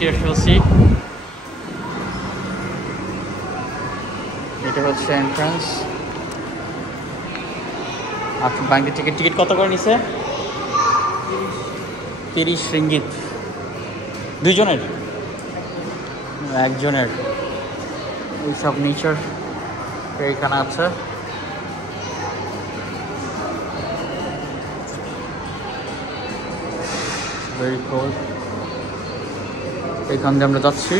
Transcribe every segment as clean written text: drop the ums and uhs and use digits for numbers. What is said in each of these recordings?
here you'll see এটা হচ্ছে এন্ট্রান্স আপনি buying the ticket টিকিট কত করে নিছে 30 রিঙ্গিত দুইজনের একজনের এই সব নেচার এইখানে আছে very cool এইখান দিয়ে আমরা যাচ্ছি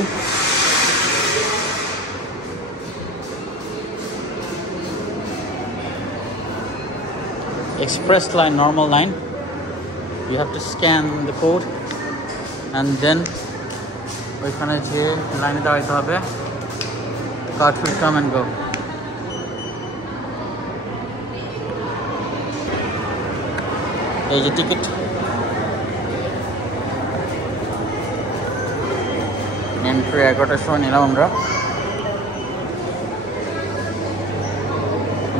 express line normal line you have to scan the code and then ওইখানে যে লাইনে দাঁড়াতে হবে card will come and go এই যে টিকিট এন্ট্রি 11টার সময় নিলাম আমরা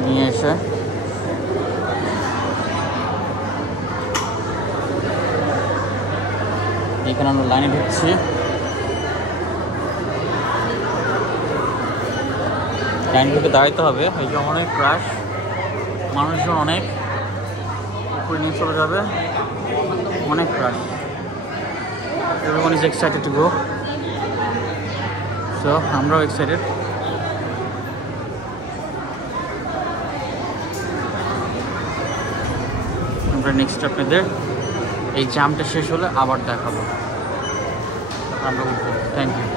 নিয়ে এসে এখানে আমরা লাইনে ঢুকছি লাইন থেকে দাঁড়াতে হবে এই যে অনেক ক্রাশ মানুষজন অনেক উপরে নিয়ে চলে যাবে অনেক crush everyone is excited to go so আমরাও excited আমরা নেক্সট আপনাদের এই জামটা শেষ হলে আবার দেখাবো আমরা থ্যাংক ইউ